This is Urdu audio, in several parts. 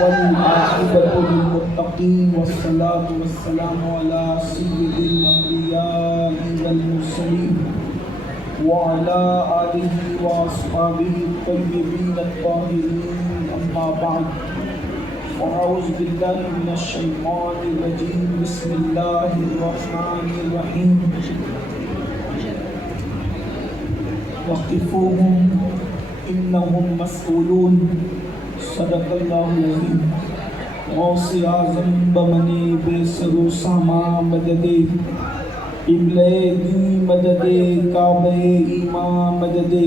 والعاقبة للمتقين والصلاة والسلام على سيد الأنبياء والمرسلين وعلى آله وأصحابه الطيبين الطاهرين أما بعد أعوذ بالله من الشيطان الرجيم بسم الله الرحمن الرحيم وقفوهم إنهم مسؤولون صدق الله العظيم غوث اعظم بمنی بے سرو ساما مددے قبلے دی مددے کعبہ ایمان مددے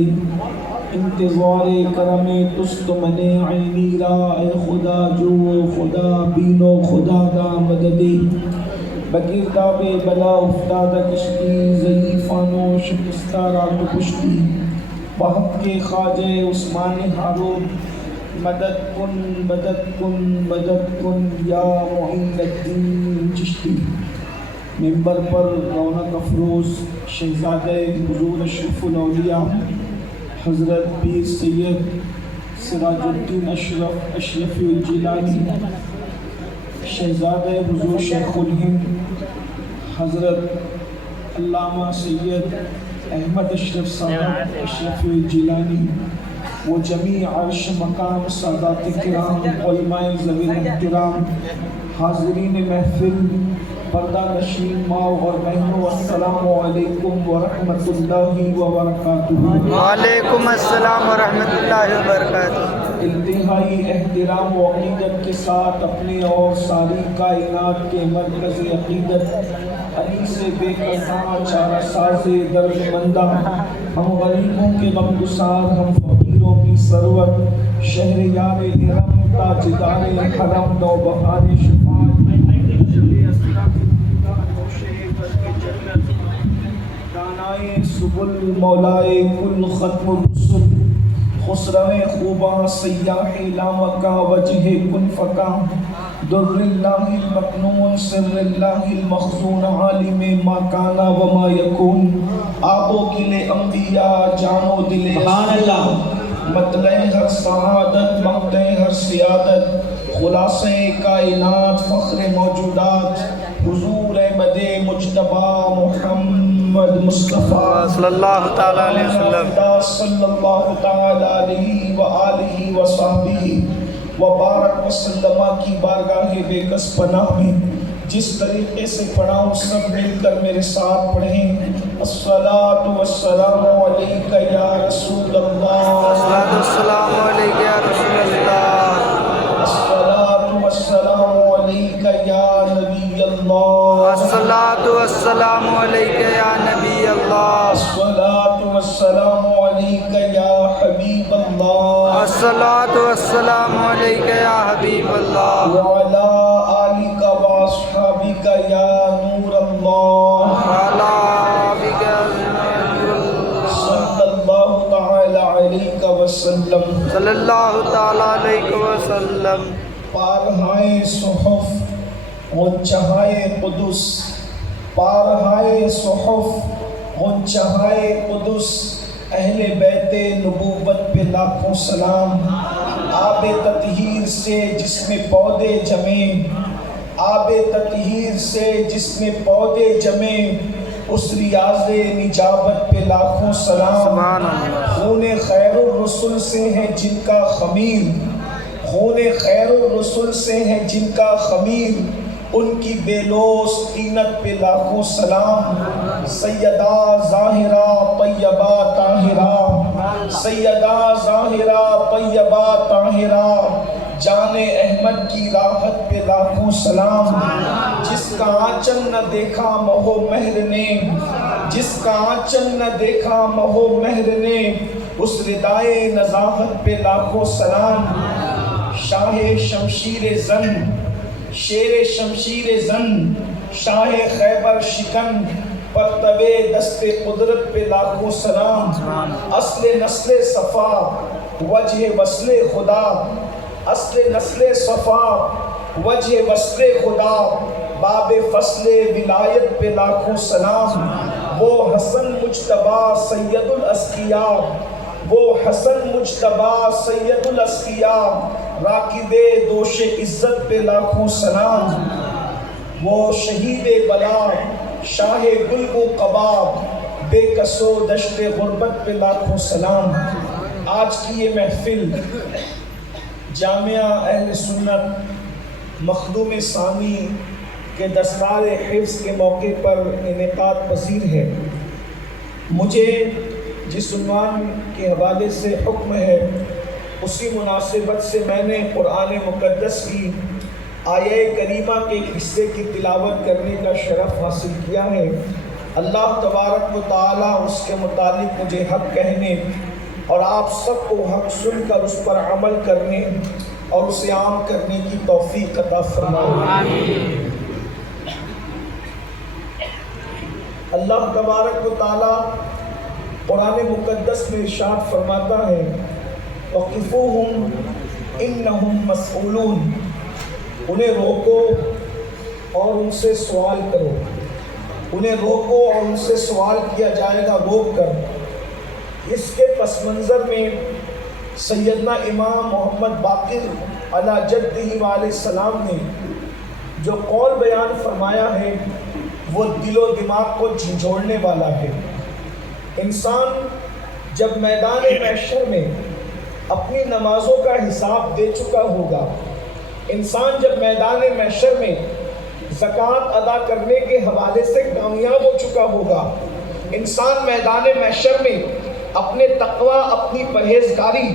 انتظار کرم تست منے عینی را اے خدا جو خدا بینو خدا دا مددے بگرداب بلا افتادہ کشتی ضعیفانو شکستہ رات پشتی بحق کے خواجہ عثمان ہارون مدد کن مدد کن مدد کن یا معین الدین چشتی ممبر پر رونق افروز شہزادہ حضور اشرف الاولیاء حضرت پیر سید سراج الدین اشرف الجیلانی شہزادہ حضور شیخ الہند حضرت علامہ سید احمد اشرف صاحب اشرف الجیلانی وہ جمیع عرش مقام سادات کرام علماء ذوی الاحترام حاضرین محفل پردہ نشین ماں اور بہنوں السلام علیکم ورحمۃ اللہ وبرکاتہ۔ وعلیکم السلام ورحمۃ اللہ وبرکاتہ۔ انتہائی احترام و عقیدت کے ساتھ اپنے اور ساری کائنات کے مرکز عقیدت علی سے بے قصاں چارہ ساز درد مندہ ہم غریبوں کے غمگسار ہم فقیروں کی ثروت شہریار حرم تاجدار حرم نوبہار شفاعت دانائے سبل مولائے کل ختم الرسل خسرو خوباں سیاح لامکا وجہ کن فکا در اللہ المکنون سر اللہ المخزون عالم ما کانا وما یکون آب و گل انبیاء جان و دل سبحان اللہ مطلع ہر سعادت مقطع ہر سیادت خلاصہ کائنات فخر موجودات حضور احمد مجتبی محمد مصطفیٰ صلی اللہ تعالیٰ علیہ وسلم صلی اللہ تعالیٰ علیہ وآلہ وصحبہ وبارک وسلم کی بارگاہ بے کس پناہ میں جس طریقے سے پڑھاؤں سب مل کر میرے ساتھ پڑھیں الصلاۃ والسلام علیک یا رسول اللہ الصلاۃ والسلام علیک یا رسول اللہ الصلاۃ والسلام علیک یا نبی اللہ الصلاۃ والسلام علیک یا نبی اللہ الصلاۃ والسلام علیک یا حبیب اللہ الصلاۃ والسلام علیک یا حبیب اللہ وعلی آلک واصحابک یا نور اللہ وعلی آلک صلی اللہ تعالی علیہ وسلم صلی اللہ تعالیٰ علیہ وسلم پارہائے صحف غنچہائے قدس پارہائے صحف غنچہائے قدس اہل بیت نبوت پہ لاکھوں سلام آب تطہیر سے جس میں پودے جمیں آب تطہیر سے جس میں پودے جمیں اس ریاض نجابت پہ لاکھوں سلام خون خیر الرسل سے ہے جن کا خمیر خون خیر الرسل سے ہے جن کا خمیر ان کی بے لوث طینت پہ لاکھوں سلام سیدہ ظاہرہ طیبہ طاہرہ سیدہ ظاہرہ طیبہ طاہرہ جان احمد کی راحت پہ لاکھوں سلام جس کا آنچل نہ دیکھا مہو مہر نے جس کا آنچل نہ دیکھا مہو مہر نے اس ردائے نزاہت پہ لاکھوں سلام شاہ شمشیر زن شیر شمشیر زن شاہ خیبر شکن پرتب دست قدرت پہ لاکھوں سلام اصل نسل صفا وجہ وصل خدا اصل نسل صفا وجہ وصل خدا باب فصل ولایت پہ لاکھوں سلام وہ حسن مجتبی سید الاسقیاء وہ حسن مجتبی سید الاسقیاء راکب دوش عزت پہ لاکھوں سلام، وہ شہید بلا شاہ گلگو کباب بے کسو دشت غربت پہ لاکھوں سلام۔ آج کی یہ محفل جامعہ اہل سنت مخدوم ثانی کے دستار حفظ کے موقع پر انعقاد پذیر ہے۔ مجھے جس عنوان کے حوالے سے حکم ہے اسی مناسبت سے میں نے قرآن مقدس کی آیہ کریمہ کے ایک حصے کی تلاوت کرنے کا شرف حاصل کیا ہے۔ اللہ تبارک و تعالیٰ اس کے متعلق مجھے حق کہنے اور آپ سب کو حق سن کر اس پر عمل کرنے اور اسے عام کرنے کی توفیق عطا فرمائے۔ اللہ تبارک و تعالیٰ قرآن مقدس میں ارشاد فرماتا ہے وَقِفُوهُمْ إِنَّهُمْ مَسْئُولُونَ، انہیں روکو اور ان سے سوال کرو، انہیں روکو اور ان سے سوال کیا جائے گا روک کر۔ اس کے پس منظر میں سیدنا امام محمد باقر علی جدہ علیہ السلام نے جو قول بیان فرمایا ہے وہ دل و دماغ کو جھنجھوڑنے والا ہے۔ انسان جب میدان محشر میں اپنی نمازوں کا حساب دے چکا ہوگا، انسان جب میدان محشر میں زکوٰۃ ادا کرنے کے حوالے سے کامیاب ہو چکا ہوگا، انسان میدان محشر میں اپنے تقوی، اپنی پرہیزگاری،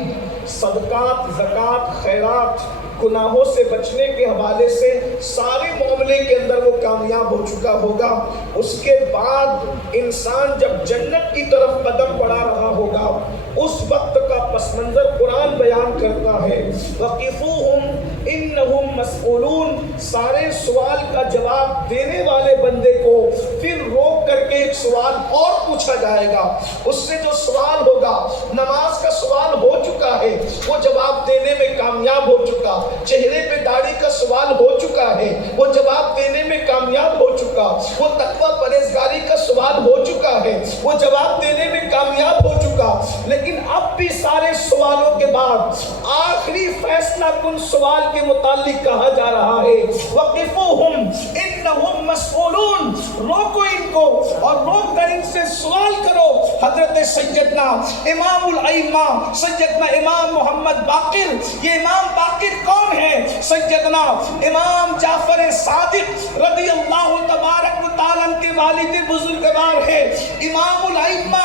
صدقات، زکوٰۃ، خیرات، گناہوں سے بچنے کے حوالے سے سارے معاملے کے اندر وہ کامیاب ہو چکا ہوگا، اس کے بعد انسان جب جنت کی طرف قدم بڑھا رہا ہوگا اس وقت کا پس منظر قرآن بیان کرتا ہے وَقِفُوهُمْ إِنَّهُمْ مَسْئُولُونَ، سارے سوال کا جواب دینے والے بندے کو پھر روک کر کے ایک سوال اور پوچھا جائے گا۔ اس سے جو سوال ہوگا، نماز کا سوال ہو چکا ہے، وہ جواب دینے میں کامیاب ہو چکا، چہرے پہ داڑھی کا سوال ہو چکا ہے، وہ جواب دینے میں کامیاب ہو چکا، وہ تقوی پرہیزگاری کا سوال ہو چکا ہے، وہ جواب دینے میں کامیاب ہو چکا۔ لیکن اب بھی سارے سوالوں کے بعد آخری فیصلہ کن سوال کے متعلق کہا جا رہا ہے وَقِفُوهُمْ إِنَّهُمْ مَسْئُولُونَ، روکو ان کو اور روک کر ان سے سوال کرو۔ حضرت سیدنا امام الائمہ سیدنا امام محمد باقر، یہ امام باقر کون ہے؟ سیدنا امام جعفر صادق رضی اللہ تبارک و تعالیٰ کے والد بزرگوار ہے، امام الائمہ،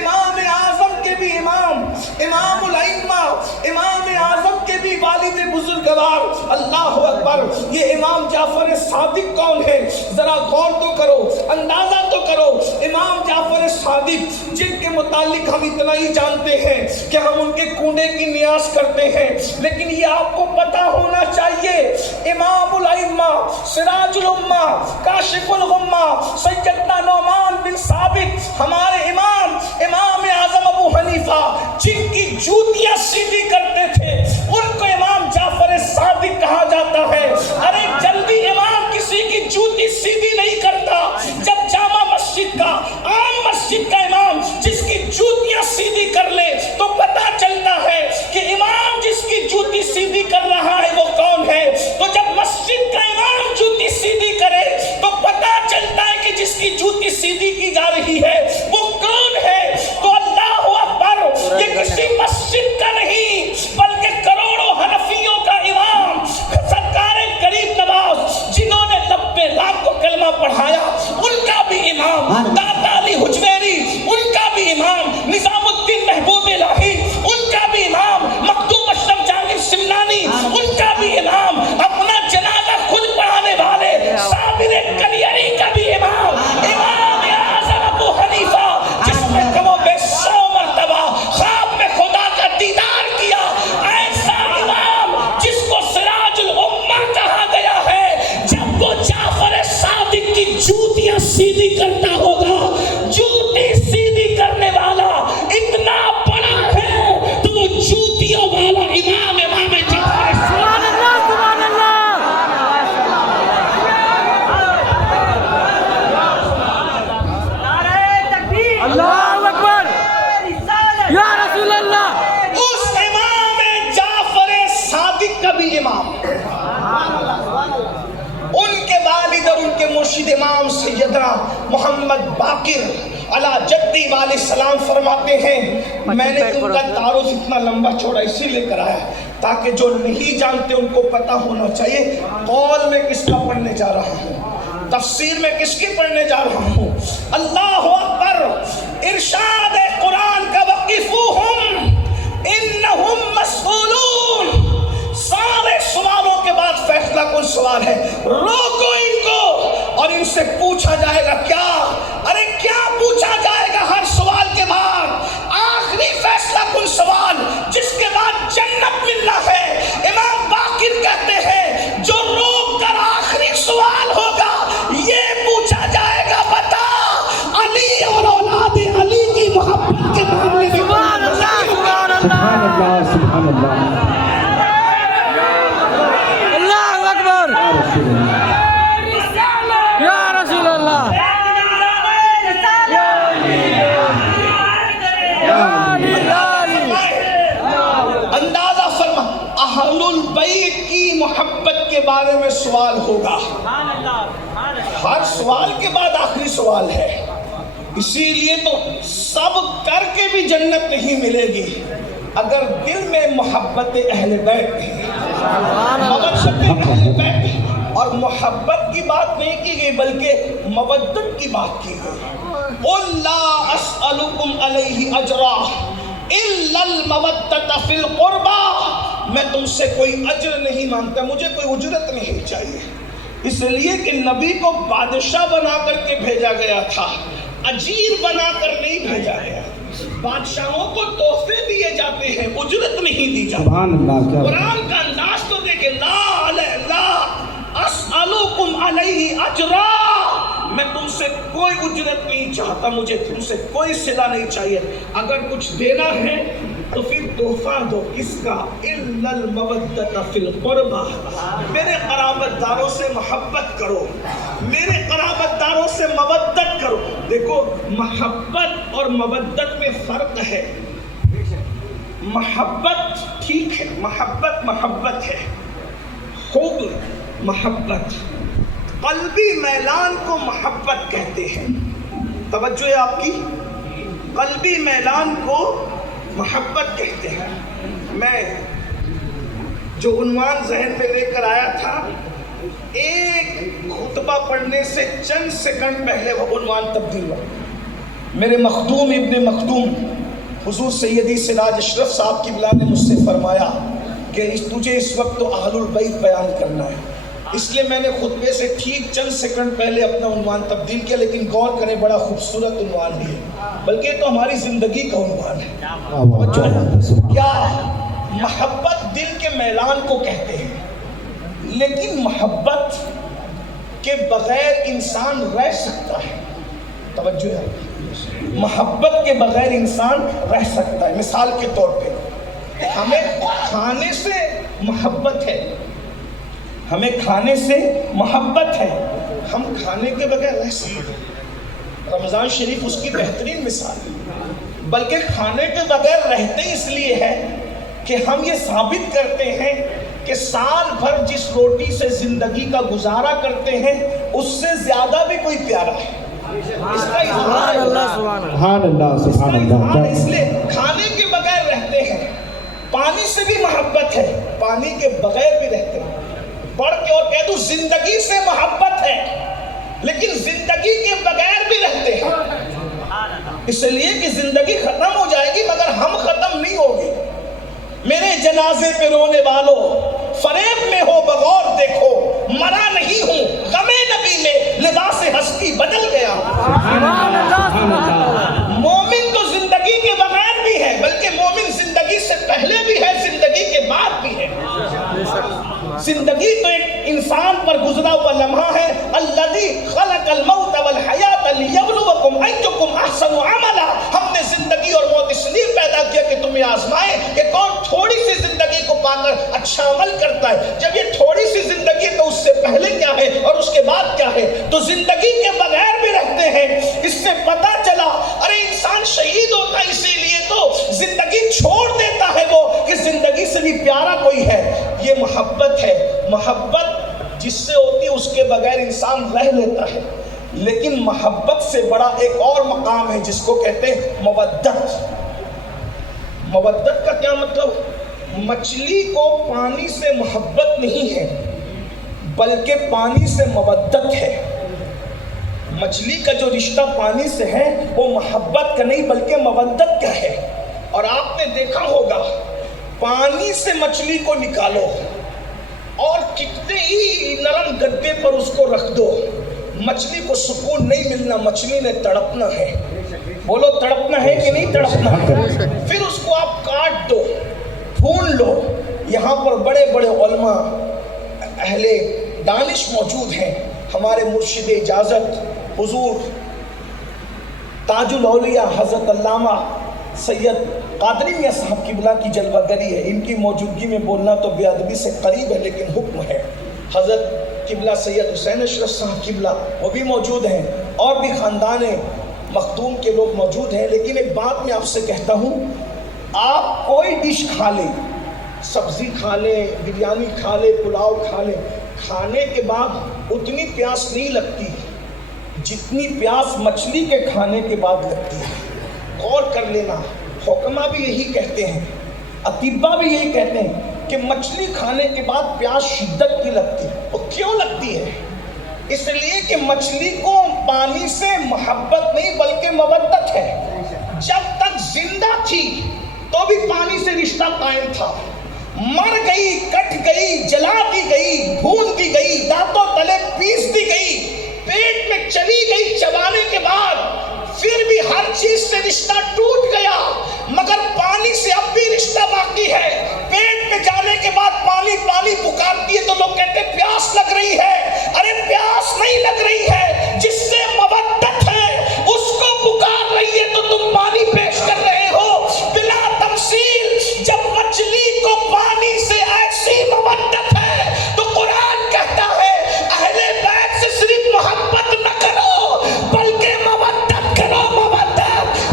امام اعظم کے بھی امام، امام الائمہ، امام اعظم کے بھی والد بزرگوار۔ اللہ اکبر، یہ امام جعفر صادق کون ہے؟ ذرا غور تو کرو، اندازہ تو کرو۔ امام جعفر صادق جن کے متعلق ہم اتنا ہی جانتے ہیں کہ ہم ان کے کنڈے کی نیاز کرتے ہیں، لیکن یہ آپ کو پتا ہونا چاہیے امام الائمہ، سراج الامہ، کاشف الغمہ، سیدنا نعمان بن ثابت، ہمارے امام، امام اعظم ابو حنیفہ جن کی جوتیاں سیدھی کرتے تھے ان کو امام جعفر صادق کہا جاتا ہے۔ ارے جلدی امام کسی کی جوتی سیدھی نہیں کرتا، جب جامع مسجد کا، عام مسجد کا امام جس کی جوتیاں سیدھی کر لے تو پتا چلتا ہے کہ امام جس کی جوتی سیدھی کر رہا ہے وہ کون ہے۔ تو جب مسجد کا امام جوتی سیدھی کرے تو پتا چلتا ہے کہ جس کی جوتی سیدھی کی جا رہی ہے وہ کون ہے۔ تو اللہ اکبر، یہ کسی مسجد کا نہیں بلکہ کروڑوں حنفیوں کا امام سرکار غریب نواز جنہوں نے 90 لاکھ کو کلمہ پڑھایا ان کا بھی امام، داتا علی حجویری ان کا بھی امام، نظام الدین محبوب الہی ان کا بھی امام، مخدوم اشرف جہانگیر سمنانی ان علی امام، ان کے والد اور ان کے مرشد امام سیدنا محمد باقر علی جدی علیہ السلام فرماتے ہیں، میں نے ان کا تعارف اتنا لمبا چھوڑا اسی لے کر آیا تاکہ جو نہیں جانتے ان کو پتہ ہونا چاہیے قول میں کس کا پڑھنے جا رہا ہوں، تفسیر میں کس کی پڑھنے جا رہا ہوں۔ اللہ اکبر، ارشاد قرآن کا وقفوہم انہم مسئولون، سارے سوالوں کے بعد فیصلہ کن سوال ہے، روکو ان کو اور ان سے پوچھا جائے گا کیا؟ ارے کیا پوچھا جائے گا ہر سوال کے بعد؟ آخری فیصلہ کن سوال جس کے بعد جنت ملنا ہے۔ امام باقر کہتے ہیں جو روک کر آخری سوال ہوگا یہ پوچھا جائے گا، بتا علی اور اولاد علی کی محبت کے معاملے میں سبحان اللہ، سبحان اللہ، سبحان اللہ، سبحان اللہ، اللہ اکبر، یا رسول اللہ، اندازہ فرما اہل البیت کی محبت کے بارے میں سوال ہوگا، ہر سوال کے بعد آخری سوال ہے، اسی لیے تو سب کر کے بھی جنت نہیں ملے گی اگر دل میں محبت اہل بیت نہیں، محبت اہل بیت، اور محبت کی بات نہیں کی گئی بلکہ مودت کی بات کی گئی۔ قُلْ لَا أَسْأَلُكُمْ عَلَيْهِ أَجْرًا إِلَّا الْمَوَدَّةَ فِي الْقُرْبَى، میں تم سے کوئی اجر نہیں مانگتا، مجھے کوئی اجرت نہیں چاہیے، اس لیے کہ نبی کو بادشاہ بنا کر کے بھیجا گیا تھا، اجیر بنا کر نہیں بھیجا گیا۔ بادشاہوں کو تحفے دیے جاتے ہیں، اجرت نہیں دی جاتی۔ سبحان اللہ، کیا قرآن کا انداز تو دیکھیں، لا اسألکم علیہ اجرا، میں تم سے کوئی اجرت نہیں چاہتا، مجھے تم سے کوئی صلہ نہیں چاہیے، اگر کچھ دینا ہے تو پھر تحفہ دو، کس کا؟ الا المودۃ فی القربہ، میرے قرابت داروں سے محبت کرو، میرے قرابت داروں سے مودت کرو۔ دیکھو محبت اور مودت میں فرق ہے، محبت ٹھیک ہے، محبت محبت ہے، حب محبت، قلبی میلان کو محبت کہتے ہیں، توجہ ہے آپ کی، قلبی میلان کو محبت کہتے ہیں۔ میں جو عنوان ذہن میں لے کر آیا تھا، ایک خطبہ پڑھنے سے چند سیکنڈ پہلے وہ عنوان تبدیل ہوا۔ میرے مخدوم ابن مخدوم حضور سیدی سراج اشرف صاحب کی بلا نے مجھ سے فرمایا کہ تجھے اس وقت تو اہل البیت بیان کرنا ہے، اس لیے میں نے خطبے سے ٹھیک چند سیکنڈ پہلے اپنا عنوان تبدیل کیا، لیکن غور کریں بڑا خوبصورت عنوان بھی ہے، بلکہ تو ہماری زندگی کا عنوان ہے۔ کیا محبت دل کے میلان کو کہتے ہیں، لیکن محبت کے بغیر انسان رہ سکتا ہے، توجہ ہے، محبت کے بغیر انسان رہ سکتا ہے۔ مثال کے طور پہ ہمیں کھانے سے محبت ہے، ہمیں کھانے سے محبت ہے، ہم کھانے کے بغیر رہ سکتے ہیں، رمضان شریف اس کی بہترین مثال ہے، بلکہ کھانے کے بغیر رہتے اس لیے ہے کہ ہم یہ ثابت کرتے ہیں کہ سال بھر جس روٹی سے زندگی کا گزارا کرتے ہیں اس سے زیادہ بھی کوئی پیارا ہے، اس کا اظہار ہے، سبحان اللہ، اس کا سبحان اظہار ہے، اللہ، اس لیے کھانے کے بغیر رہتے ہیں۔ پانی سے بھی محبت ہے، پانی کے بغیر بھی رہتے ہیں، پڑھ کے اور کہہ دوں زندگی سے محبت ہے، لیکن زندگی کے بغیر بھی رہتے ہیں، اس لیے کہ زندگی ختم ہو جائے گی مگر ہم ختم نہیں ہوگے۔ میرے جنازے پہ رونے والوں، فریب میں ہو بغور دیکھو، مرا نہیں ہوں، غم نبی میں لباس ہستی بدل گیا۔ مومن تو زندگی کے بغیر بھی ہے، بلکہ مومن زندگی سے پہلے بھی ہے، زندگی کے بعد بھی ہے۔ زندگی تو ایک انسان پر گزرا ہوا لمحہ ہے، الذی خلق الموت والحیات لیبلوکم ایکم احسن عملا، ہم نے زندگی اور موت اس لیے پیدا کیا کہ تمہیں آزمائے کہ کون تھوڑی سی زندگی کو پا کر اچھا عمل کرتا ہے۔ جب یہ تھوڑی سی زندگی تو اس سے پہلے کیا ہے اور اس کے بعد کیا ہے، تو زندگی کے بغیر بھی رہتے ہیں۔ اس سے پتہ چلا ارے انسان شہید ہوتا ہے اسی لیے تو زندگی چھوڑ دیتا ہے وہ کہ زندگی سے بھی پیارا کوئی ہے۔ یہ محبت ہے. محبت جس سے ہوتی ہے اس کے بغیر انسان رہ لیتا ہے، لیکن محبت سے بڑا ایک اور مقام ہے جس کو کہتے ہیں مودت. مودت کا کیا مطلب؟ مچھلی کو پانی سے محبت نہیں ہے بلکہ پانی سے مودت ہے. مچھلی کا جو رشتہ پانی سے ہے وہ محبت کا نہیں بلکہ مودت کا ہے. اور آپ نے دیکھا ہوگا پانی سے مچھلی کو نکالو اور کتنے ہی نرم گدے پر اس کو رکھ دو، مچھلی کو سکون نہیں ملنا، مچھلی نے تڑپنا ہے. بولو تڑپنا ہے کہ نہیں تڑپنا ہے؟ پھر اس کو آپ کاٹ دو، بھون لو. یہاں پر بڑے بڑے علماء اہل دانش موجود ہیں. ہمارے مرشد اجازت حضور تاج الاولیاء حضرت علامہ سید قادری میاں صاحب قبلہ کی جلوہ گری ہے. ان کی موجودگی میں بولنا تو بے ادبی سے قریب ہے لیکن حکم ہے. حضرت قبلہ سید حسین اشرف صاحب قبلہ وہ بھی موجود ہیں، اور بھی خاندان مخدوم کے لوگ موجود ہیں. لیکن ایک بات میں آپ سے کہتا ہوں، آپ کوئی ڈش کھا لیں، سبزی کھا لیں، بریانی کھا لیں، پلاؤ کھا لیں، کھانے کے بعد اتنی پیاس نہیں لگتی جتنی پیاس مچھلی کے کھانے کے بعد لگتی ہے. غور کر لینا، حکماء بھی یہی کہتے ہیں، اطباء بھی یہی کہتے ہیں کہ مچھلی کھانے کے بعد پیاس شدت کی لگتی ہے. وہ کیوں لگتی ہے؟ اس لیے کہ مچھلی کو پانی سے محبت نہیں بلکہ مودت ہے. جب تک زندہ تھی تو بھی پانی سے رشتہ قائم تھا، مر گئی، کٹ گئی، جلا دی گئی، بھون دی گئی، دانتوں تلے پیس دی گئی، پیٹ میں چلی گئی، چبانے کے بعد پھر بھی ہر چیز سے رشتہ ٹوٹ گیا، مگر پانی سے اب بھی رشتہ باقی ہے. پیٹ میں جانے کے بعد پانی پانی پکارتی ہے تو لوگ کہتے ہیں پیاس لگ رہی ہے. ارے پیاس نہیں لگ رہی ہے، جس سے مودت ہے اس کو پکار رہی ہے تو تم پانی پیش کر رہے ہو بلا تمثیل. جب مچھلی کو پانی سے ایسی مودت ہے تو قرآن کہتا ہے اہل بیت سے صرف محبت نہ کرو بلکہ مودت کرو. مودت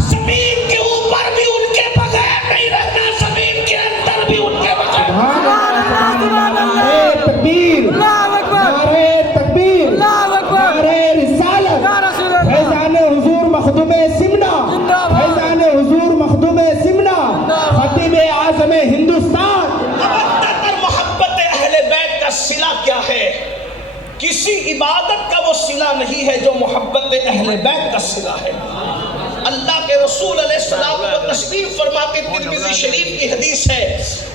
زمین کے اوپر بھی ان کے بغیر نہیں رہنا، زمین کے اندر بھی ان کے بغیر. نعرہ تکبیر، نعرہ تکبیر، نعرہ رسالت. فیضان حضور مخدوم سمنا، فیضان حضور مخدوم سمنا، خطیب اعظم ہندوستان. مودت اور محبت اہل بیت کا صلہ کیا ہے؟ کسی عبادت کا وہ صلہ نہیں ہے جو محبت اہل بیت کا صلہ ہے. اللہ کے رسول علیہ السلام و تسلیم فرماتے، ترمذی شریف کی حدیث ہے،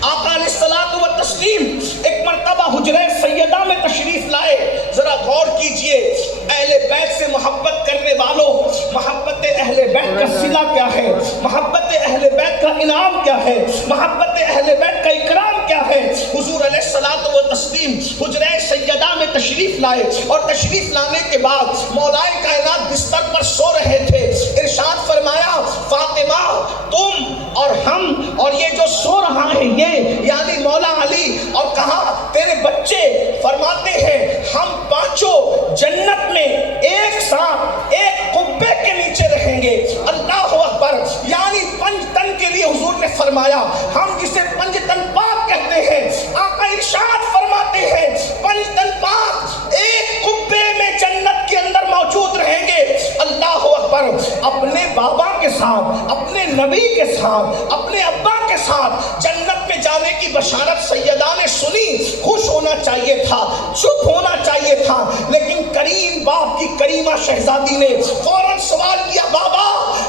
آقا علیہ السلام و تسلیم ایک مرتبہ حجرہ سیدہ میں تشریف لائے. ذرا غور کیجئے، اہل بیت سے محبت کرنے والوں، محبت اہل بیت کا صلہ کیا ہے؟ محبت اہل بیت کا انعام کیا ہے؟ محبت اہل بیت کا اکرام کیا ہے؟ حضور علیہ السلام و تسلیم حجرہ سیدہ میں تشریف لائے اور تشریف لانے کے بعد مولائے کائنات بستر پر سو رہے تھے. ارشاد فرمایا فاطمہ تم اور ہم اور یہ جو سو رہا ہے یہ یعنی مولا علی، اور کہا تیرے بچے، فرماتے ہیں ہم پانچوں جنت میں ایک ساتھ ایک قبے کے نیچے رہیں گے. اللہ اکبر. یعنی پنج تن کے لیے حضور نے فرمایا، ہم جسے پنج تن پاک کہتے ہیں، آقا ارشاد فرماتے ہیں پنج تن پاک ایک قبے میں جنت کے اندر موجود رہیں گے. اللہ اکبر. اپنے بابا کے ساتھ، اپنے نبی کے ساتھ، اپنے ابا کے ساتھ جنت میں جانے کی بشارت سیدہ نے سنی. خوش ہونا چاہیے تھا، چپ ہونا چاہیے تھا، لیکن کریم باپ کی کریمہ شہزادی نے فوراً سوال کیا، بابا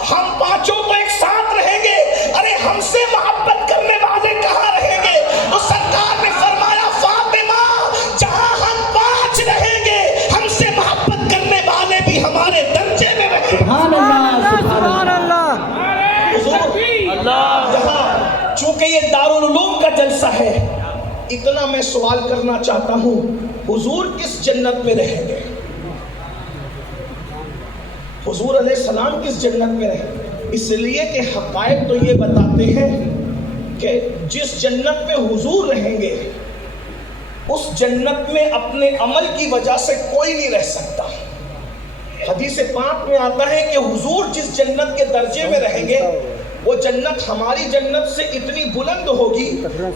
ہم پانچوں تو ایک ساتھ رہیں گے، ارے ہم سے محبت کرنے والے کہاں رہیں گے؟ تو سرکار نے فرمایا فاطمہ جہاں ہم پانچ رہیں گے ہم سے محبت کرنے والے بھی ہمارے درجے میں رہیں گے. سبحان اللہ، سبحان اللہ. یہاں چونکہ یہ دارالعلوم کا جلسہ ہے، اتنا میں سوال کرنا چاہتا ہوں، حضور کس جنت میں رہیں گے؟ حضور علیہ السلام کس جنت میں رہیں گے؟ اس لیے کہ حقائق تو یہ بتاتے ہیں کہ جس جنت میں حضور رہیں گے اس جنت میں اپنے عمل کی وجہ سے کوئی نہیں رہ سکتا. حدیث پاک میں آتا ہے کہ حضور جس جنت کے درجے میں رہیں گے وہ جنت ہماری جنت سے اتنی بلند ہوگی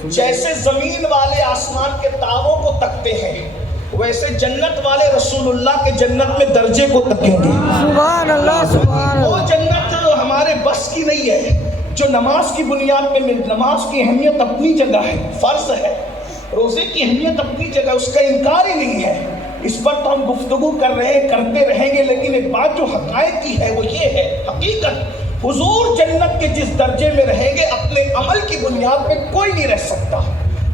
جیسے زمین والے آسمان کے تاروں کو تکتے ہیں، ویسے جنت والے رسول اللہ کے جنت میں درجے کو تکیں گے۔ سبحان اللہ سبحان وہ اللہ۔ جنت جو ہمارے بس کی نہیں ہے، جو نماز کی بنیاد پہ نماز کی اہمیت اپنی جگہ ہے، فرض ہے، روزے کی اہمیت اپنی جگہ، اس کا انکار ہی نہیں ہے، اس پر تو ہم گفتگو کر رہے ہیں، کرتے رہیں گے، لیکن ایک بات جو حقائق کی ہے وہ یہ ہے، حقیقت حضور جنت کے جس درجے میں رہیں گے اپنے عمل کی بنیاد پہ کوئی نہیں رہ سکتا۔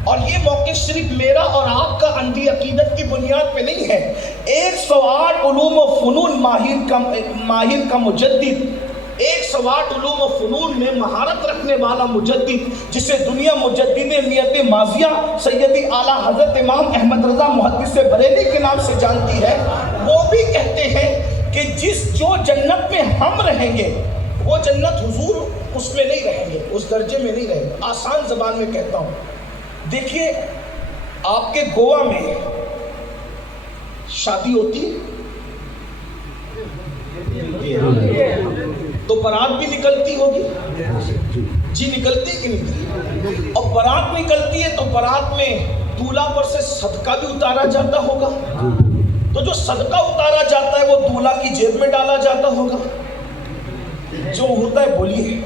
اور یہ موقف صرف میرا اور آپ کا اندھی عقیدت کی بنیاد پہ نہیں ہے، 108 علوم و فنون ماہر کا مجدد، 108 علوم و فنون میں مہارت رکھنے والا مجدد، جسے دنیا مجدد نیت ماضیہ سیدی اعلیٰ حضرت امام احمد رضا محدث بریلی کے نام سے جانتی ہے، وہ بھی کہتے ہیں کہ جو جنت میں ہم رہیں گے وہ جنت حضور اس میں نہیں رہیں گے، اس درجے میں نہیں رہیں گے۔ آسان زبان میں کہتا ہوں، دیکھیے آپ کے گوا میں شادی ہوتی تو برات بھی نکلتی ہوگی، جی نکلتی کہ نہیں؟ اور برات نکلتی ہے تو برات میں دولہا پر سے صدقہ بھی اتارا جاتا ہوگا، تو جو صدقہ اتارا جاتا ہے وہ دولہا کی جیب میں ڈالا جاتا ہوگا، جو ہوتا ہے بولیے،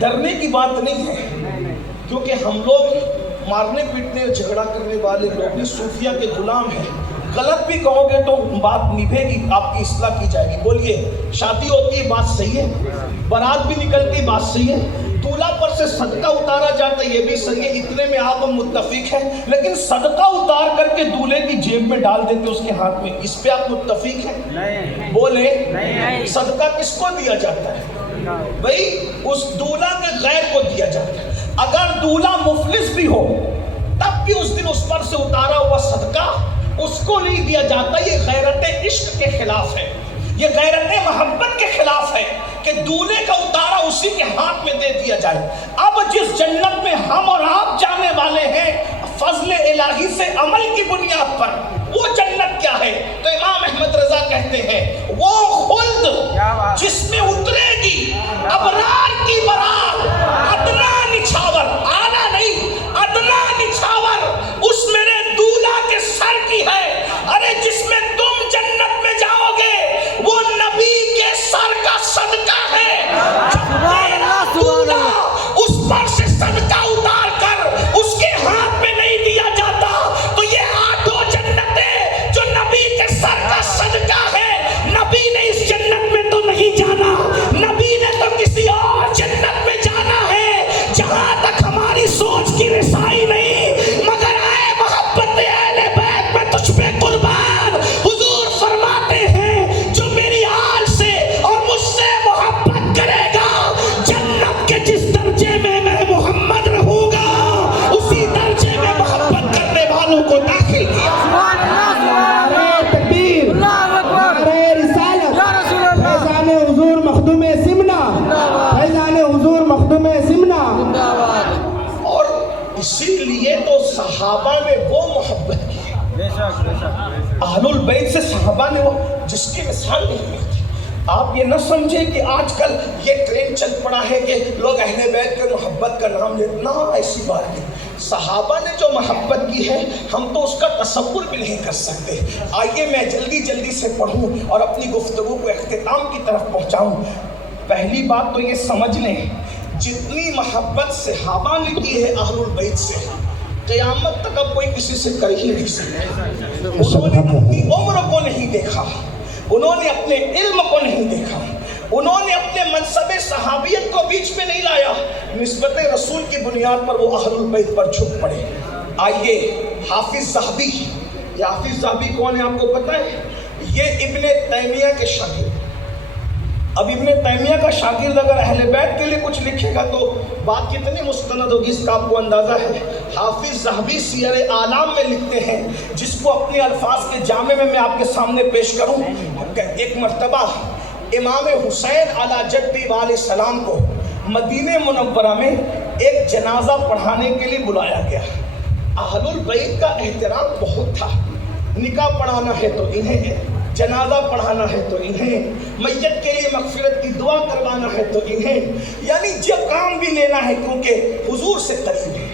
ڈرنے کی بات نہیں ہے، کیونکہ ہم لوگ مارنے پیٹنے اور جھگڑا کرنے والے لوگ بھی صوفیہ کے غلام ہیں، غلط بھی کہو گے تو بات نبھے گی، آپ کی اصلاح کی جائے گی۔ بولیے، شادی ہوتی ہے بات صحیح ہے، برات بھی نکلتی بات صحیح ہے، دولہا پر سے صدقہ اتارا جاتا ہے یہ بھی صحیح ہے، اتنے میں آپ ہم متفق ہیں، لیکن صدقہ اتار کر کے دولہے کی جیب میں ڈال دیتے اس کے ہاتھ میں، اس پہ آپ متفق ہیں؟ نہیں۔ بولے، صدقہ کس کو دیا جاتا ہے؟ بھئی اس دولہا کے غیر کو دیا جاتا ہے، اگر دولہا مفلس بھی ہو تب بھی اس دن اس پر سے اتارا ہوا صدقہ اس کو نہیں دیا جاتا۔ یہ غیرت عشق کے خلاف ہے، یہ غیرت محبت کے خلاف ہے کہ دولہے کا اتارا اسی کے ہاتھ میں دے دیا جائے۔ اب جس جنت میں ہم اور آپ جانے والے ہیں فضل الہی سے عمل کی بنیاد پر، وہ جنت کیا ہے؟ تو امام احمد رضا کہتے ہیں وہ خلد جس میں اترے گی ابرار کی برات، ادنا نچھاور، آنا نہیں، ادنا نچھاور اس میرے دولہا کے سر کی ہے۔ ارے جس میں تم جنت میں جاؤ گے وہ نبی کے سر کا صدقہ ہے، دولہا اس پر سے صدقہ اتار کر اس کے ہاتھ میں نہیں دیا جاتا، تو یہ آٹھوں جنتیں جو نبی کے سر کا صدقہ ہے، نبی نے اس جنت میں تو نہیں جانا، نبی نے تو کسی اور جنت میں جانا ہے جہاں تک ہماری سوچ کی رسائی نہیں، مگر اے محبت اہل بیت میں تجھ پہ قربان، حضور فرماتے ہیں جو میری آل سے اور مجھ سے محبت کرے گا جنت کے جس درجے میں میں محمد رہوں گا اسی درجے میں محبت کرنے والوں کو داخل کیا۔ سبحان اللہ سبحان اللہ۔ نعرہ تکبیر، اللہ اکبر، نعرہ رسالت، یا رسول اللہ، فیضان حضور مخدوم سمنا، فیضان حضور مخدوم سمنا۔ زندہ باد۔ اور اسی لیے تو صحابہ نے وہ محبت کی، اہل البیت سے صحابہ نے وہ جس کی مثال نہیں ملتی۔ آپ یہ نہ سمجھیں کہ آج کل یہ ٹرینڈ چل پڑا ہے کہ لوگ اہل بیت کے محبت کا نام لیتے، نہ ایسی بات نہیں۔ صحابہ نے جو محبت کی ہے ہم تو اس کا تصور بھی نہیں کر سکتے۔ آئیے میں جلدی سے پڑھوں اور اپنی گفتگو کو اختتام کی طرف پہنچاؤں۔ پہلی بات تو یہ سمجھ لیں، جتنی محبت صحابہ نے کی ہے اہل البیت سے، قیامت تک اب کوئی کسی سے کر ہی نہیں سکتا۔ انہوں نے اپنی عمر کو نہیں دیکھا، انہوں نے اپنے علم کو نہیں دیکھا، انہوں نے اپنے منصب صحابیت کو بیچ میں نہیں لایا، نسبت رسول کی بنیاد پر وہ اہل البیت پر جھک پڑے۔ آئیے حافظ ذہبی، یہ حافظ ذہبی کون ہے آپ کو پتہ ہے؟ یہ ابن تیمیہ کے شاگرد۔ اب ابن تیمیہ کا شاگرد اگر اہل بیت کے لیے کچھ لکھے گا تو بات کتنی مستند ہوگی اس کا آپ کو اندازہ ہے۔ حافظ ذہبی سیر اعلام میں لکھتے ہیں، جس کو اپنے الفاظ کے جامع میں آپ کے سامنے پیش کروں۔ ایک مرتبہ امام حسین علی جدی علیہ السلام کو مدینہ منورہ میں ایک جنازہ پڑھانے کے لیے بلایا گیا۔ اہل البیت کا احترام بہت تھا، نکاح پڑھانا ہے تو انہیں ہے، جنازہ پڑھانا ہے تو انہیں، میت کے لیے مغفرت کی دعا کروانا ہے تو انہیں، یعنی جو کام بھی لینا ہے کیونکہ حضور سے قریب ہے،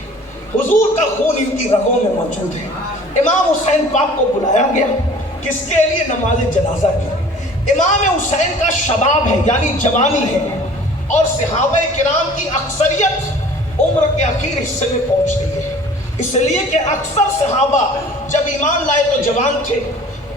حضور کا خون ان کی رگوں میں موجود ہے۔ امام حسین پاک کو بلایا گیا کس کے لیے؟ نماز جنازہ کی۔ امام حسین کا شباب ہے یعنی جوانی ہے، اور صحابہ کرام کی اکثریت عمر کے آخر حصے میں پہنچ رہی ہے، اس لیے کہ اکثر صحابہ جب ایمان لائے تو جوان تھے،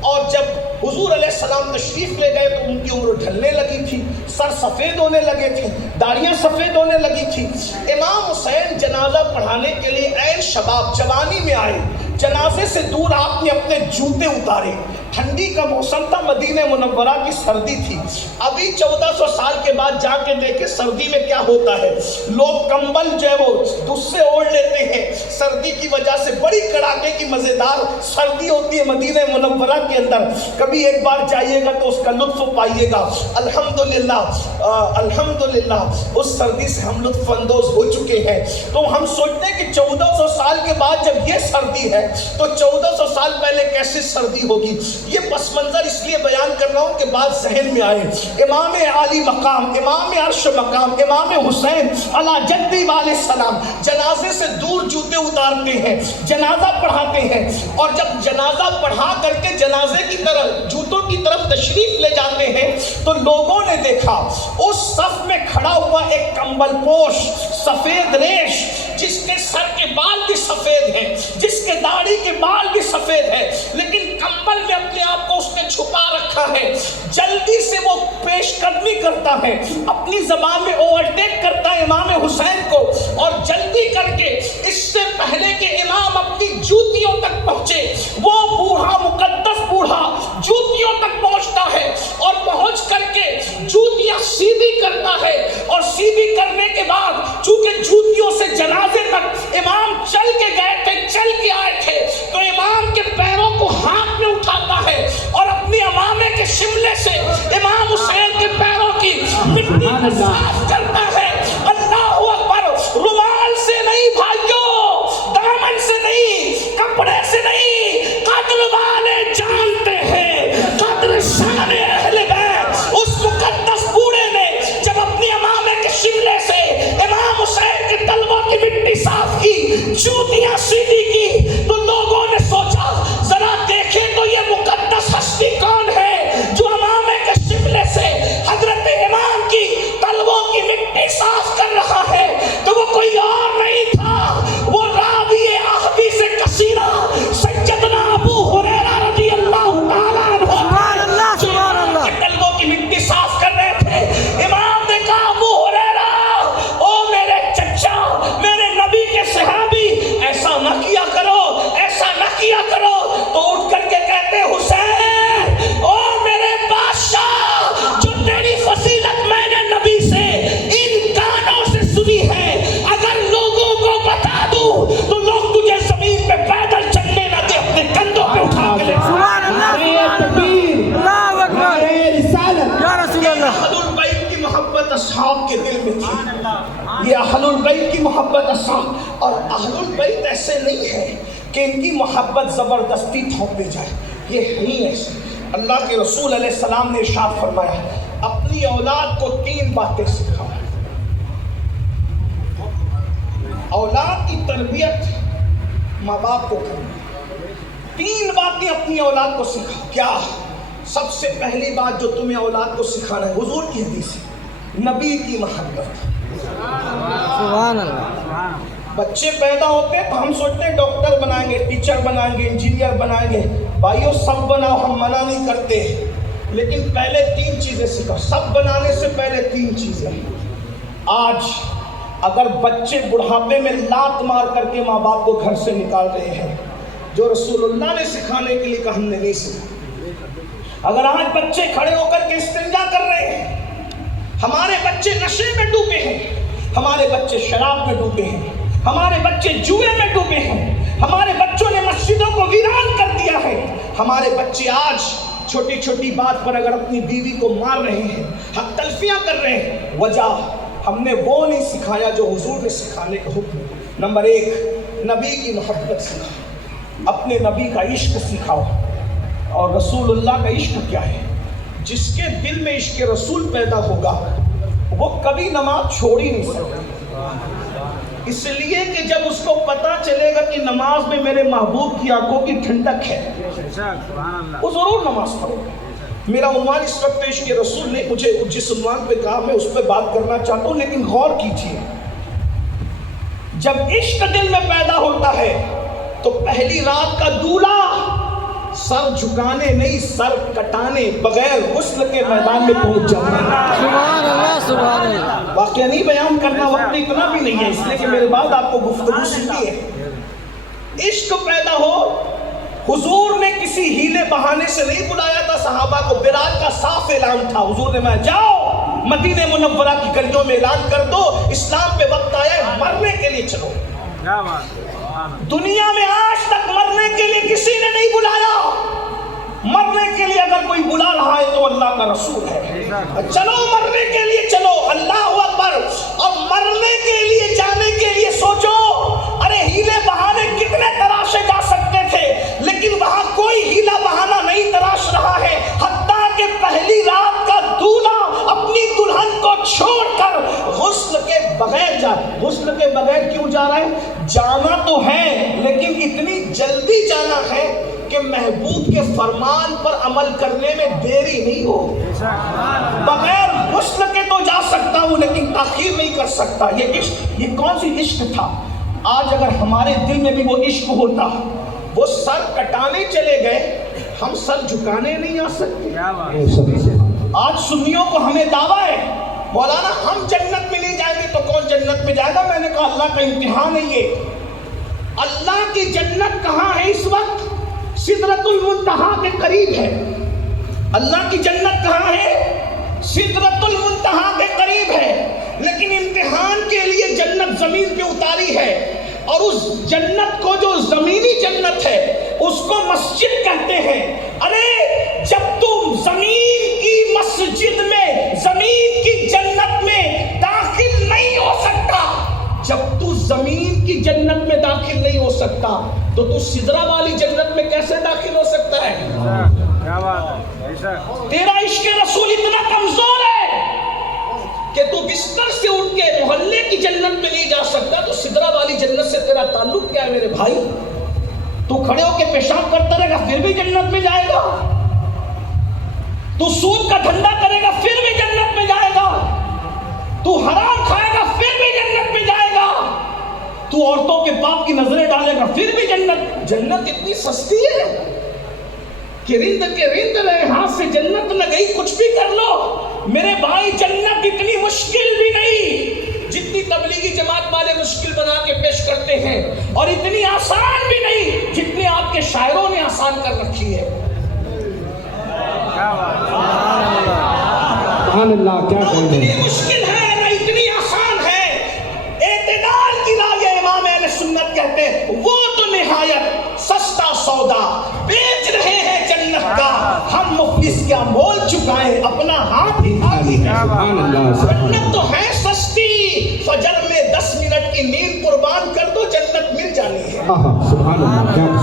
اور جب حضور علیہ السلام تشریف لے گئے تو ان کی عمر ڈھلنے لگی تھی، سر سفید ہونے لگے تھے، داڑیاں سفید ہونے لگی تھی۔ امام حسین جنازہ پڑھانے کے لیے عین شباب جوانی میں آئے، جنازے سے دور آپ نے اپنے جوتے اتارے، ٹھنڈی کا موسم تھا، مدینہ منورہ کی سردی تھی۔ ابھی 1400 سال کے بعد جا کے دیکھیں سردی میں کیا ہوتا ہے، لوگ کمبل جو ہے وہ دس سے اوڑھ لیتے ہیں، سردی کی وجہ سے بڑی کڑاکے کی مزیدار سردی ہوتی ہے مدینہ منورہ کے اندر۔ کبھی ایک بار جائیے گا تو اس کا لطف پائیے گا۔ الحمدللہ الحمدللہ اس سردی سے ہم لطف اندوز ہو چکے ہیں۔ تو ہم سوچتے ہیں کہ 1400 سال کے بعد جب یہ سردی ہے تو 1400 سال پہلے کیسے سردی ہوگی۔ یہ پس منظر اس لیے بیان کر رہا ہوں کہ بات ذہن میں آئے۔ امام عالی مقام، امام عرش مقام، امام حسین علی جدی علیہ السلام جنازے سے دور جوتے اتارتے ہیں، جنازہ پڑھاتے ہیں، اور جب جنازہ پڑھا کر کے جنازے کی طرف جوتوں کی طرف تشریف لے جاتے ہیں تو لوگوں نے دیکھا اس صف میں کھڑا ہوا ایک کمبل پوش سفید ریش، جس کے سر کے بال بھی سفید ہیں، جس کے داڑھی کے بال بھی سفید ہیں، لیکن کمبل میں اپنے آپ کو اس نے چھپا رکھا ہے۔ جلدی سے وہ پیش قدمی کرتا ہے، اپنی زبان میں اوورٹیک کرتا ہے امام حسین کو، اور جلدی کر کے اس سے پہلے کہ امام اپنی جوتیوں تک پہنچے، وہ بوڑھا مقدس بوڑھا جوتیوں تک پہنچتا ہے، اور پہنچ کر کے جوتیاں سیدھی کرتا ہے، اور سیدھی کرنے کے بعد چونکہ جوتیوں سے جنازے تک امام چل کے گئے تھے، چل کے آئے تھے، تو امام کے پیروں کو ہاتھ میں اٹھاتا ہے اور اپنی امامے کے شملے سے امام حسین کے پیروں کی مٹی کو صاف کرتا ہے۔ اللہ اکبر! رومال سے نہیں بھائیوں، دامن سے نہیں، کپڑے سے نہیں، قدر والے جانتے ہیں قدر شان اہل بیت۔ اس مقدس بوڑھے نے جب اپنی امامے کے شملے سے امام حسین کے تلووں کی مٹی صاف کی، جوتیاں سیدھی کی، تو لوگوں نے سوچا ذرا دیکھیں تو یہ مقدس ہستی کون ہے جو امامے کے شملے سے حضرت امام کی تلووں کی مٹی صاف کر رہا ہے۔ تو وہ کوئی اور نہیں تھا، وہ راوی احادیث کثیرہ سیدنا ابو ہریرہ رضی اللہ تعالیٰ عنہ جو تلووں کی مٹی صاف کر رہے تھے۔ امام نے کہا ابو ہریرہ، او میرے چچا، میرے نبی کے صحابی، ایسا نہ کیا کرو، ایسا نہ کیا کرو۔ تو اٹھ کر کے کہتے حسین، او میرے بادشاہ، جو تیری فضیلت میں نے نبی سے ان کانوں سے سنی ہے، اگر لوگوں کو بتا دوں تو لوگ تجھے زمین پہ پیدل چلنے نہ دے، اپنے کندھوں پہ اٹھا کے لے۔ سبحان اللہ، اللہ اکبر، یا رسول اللہ۔ اہل البیت کی محبت اصحاب کے دل میں تھی، یہ اہل البیت کی محبت اصحاب، اور اہل البیت ایسے نہیں ہے کہ ان کی محبت زبردستی تھوپی جائے، یہ نہیں ایسے۔ اللہ کے رسول علیہ السلام نے ارشاد فرمایا اپنی اولاد کو 3 باتیں سکھاؤ۔ اولاد کی تربیت ماں باپ کو کرنا، 3 باتیں اپنی اولاد کو سکھاؤ۔ کیا؟ سب سے پہلی بات جو تمہیں اولاد کو سکھانا ہے، حضور کی حدیث ہے، نبی کی محبت۔ سبحان اللہ۔ بچے پیدا ہوتے ہیں تو ہم سوچتے ہیں ڈاکٹر بنائیں گے، ٹیچر بنائیں گے، انجینئر بنائیں گے۔ بھائیو سب بناؤ، ہم منع نہیں کرتے، لیکن پہلے 3 چیزیں سکھاؤ۔ سب بنانے سے پہلے 3 چیزیں۔ آج اگر بچے بڑھاپے میں لات مار کر کے ماں باپ کو گھر سے نکال رہے ہیں، جو رسول اللہ نے سکھانے کے لیے کہا ہم نے نہیں سکھا۔ اگر آج بچے کھڑے ہو کر کے استنجا کر رہے ہیں، ہمارے بچے نشے میں ڈوبے ہیں، ہمارے بچے شراب میں ڈوبے ہیں، ہمارے بچے جوئے میں ڈوبے ہیں، ہمارے بچوں نے مسجدوں کو ویران کر دیا ہے، ہمارے بچے آج چھوٹی چھوٹی بات پر اگر اپنی بیوی کو مار رہے ہیں، حق تلفیاں کر رہے ہیں، وجہ ہم نے وہ نہیں سکھایا جو حضور نے سکھانے کا حکم۔ نمبر 1، نبی کی محبت سکھاؤ، اپنے نبی کا عشق سکھاؤ، اور رسول اللہ کا عشق کیا ہے؟ جس کے دل میں عشق رسول پیدا ہوگا وہ کبھی نماز چھوڑ ہی نہیں سکتا، اس لیے کہ جب اس کو پتا چلے گا کہ نماز میں میرے محبوب کی آنکھوں کی ٹھنڈک ہے وہ ضرور نماز پڑھے گا۔ میرا عنوان اس وقت عشق رسول نے مجھے جس عنوان پہ کہا میں اس پہ بات کرنا چاہتا ہوں، لیکن غور کیجیے، جب عشق دل میں پیدا ہوتا ہے تو پہلی رات کا دولہا سر جھکانے نہیں سر کٹانے بغیر غسل کے میدان میں پہنچ جاتا ہے۔ سبحان اللہ سبحان اللہ۔ واقعہ نہیں بیان کرنا، وقت اتنا بھی نہیں ہے، اس لیے کہ میرے بعد آپ کو گفتگو سنتی ہے۔ عشق پیدا ہو، حضور نے کسی ہیلے بہانے سے نہیں بلایا تھا صحابہ کو، براج کا صاف اعلان تھا، حضور نے میں جاؤ مدینہ منورہ کی گلیوں میں اعلان کر دو اسلام پہ وقت آیا ہے، مرنے کے لیے چلو۔ دنیا میں آج تک مرنے کے لیے کسی نے نہیں بلایا، مرنے کے لیے اگر کوئی بلا رہا ہے تو اللہ کا رسول ہے، چلو مرنے کے لیے چلو، اللہ اکبر۔ اور مرنے کے لیے جانے کے لیے سوچو، ارے ہیلے بہانے کتنے تراشے جا سکتے تھے، لیکن وہاں کوئی ہیلا بہانہ نہیں تراش رہا ہے، حتیٰ کہ پہلی رات کا دولہا اپنی دلہن کو چھوڑ کر غسل کے بغیر غسل کے بغیر کیوں جا رہا ہے؟ جانا تو ہے لیکن اتنی جلدی جانا ہے کہ محبوب کے فرمان پر عمل کرنے میں دیری نہیں ہو۔ بغیر غسل کے تو جا سکتا ہوں لیکن تاخیر نہیں کر سکتا۔ یہ عشق، یہ کون سی عشق تھا؟ آج اگر ہمارے دل میں بھی وہ عشق ہوتا، وہ سر کٹانے چلے گئے، ہم سر جھکانے نہیں آ سکتے۔ آج سنیوں کو ہمیں دعویٰ ہے مولانا ہم جنت میں نہیں جائیں گے تو کون جنت میں جائے گا؟ میں نے کہا اللہ کا امتحان ہے یہ۔ اللہ کی جنت کہاں ہے اس وقت؟ سدرۃ المنتہا کے قریب ہے۔ اللہ کی جنت کہاں ہے؟ سدرۃ المنتہا کے قریب ہے، لیکن امتحان کے لیے جنت زمین پہ اتاری ہے، اور اس جنت کو جو زمینی جنت ہے اس کو مسجد کہتے ہیں۔ ارے جب تم زمین کی مسجد میں، زمین کی جنت میں داخل نہیں ہو سکتا، جب تو زمین کی جنت میں داخل نہیں ہو سکتا تو تو سدرہ والی جنت میں کیسے داخل ہو سکتا ہے؟ تیرا عشق رسول اتنا کمزور ہے کہ تو بستر سے اٹھ کے محلے کی جنت میں نہیں جا سکتا، تو سدرہ والی جنت سے تیرا تعلق کیا ہے میرے بھائی؟ تو کھڑے ہو کے پیشاب کرتا رہے گا پھر بھی جنت میں جائے گا، تو سود کا دھندا کرے گا پھر بھی جنت میں جائے گا، تو حرام کھائے گا پھر بھی جنت میں جائے گا، تو عورتوں کے پاپ کی نظریں ڈالے گا پھر بھی جنت۔ جنت اتنی سستی ہے کہ رند کے رند رہے ہاتھ سے جنت نہ گئی، کچھ بھی کر لو میرے بھائی، جنت اتنی مشکل بھی نہیں جتنی تبلیغی جماعت والے مشکل بنا کے پیش کرتے ہیں، اور اتنی آسان بھی نہیں جتنے آپ کے شاعروں نے آسان کر رکھی ہے۔ سبحان اللہ، کیا نہ اتنی مشکل ہے نہ اتنی آسان ہے، اعتدال کی رائے امام اہل سنت کہتے ہیں وہ تو نہایت سستا سودا بیچ رہے ہیں جنت کا، ہم مفلس کیا مول چکائیں اپنا ہاتھ ہی خالی ہے۔ جنت تو ہے سستی، فجر میں 10 منٹ کی نیند قربان کر دو جنت مل جانی ہے۔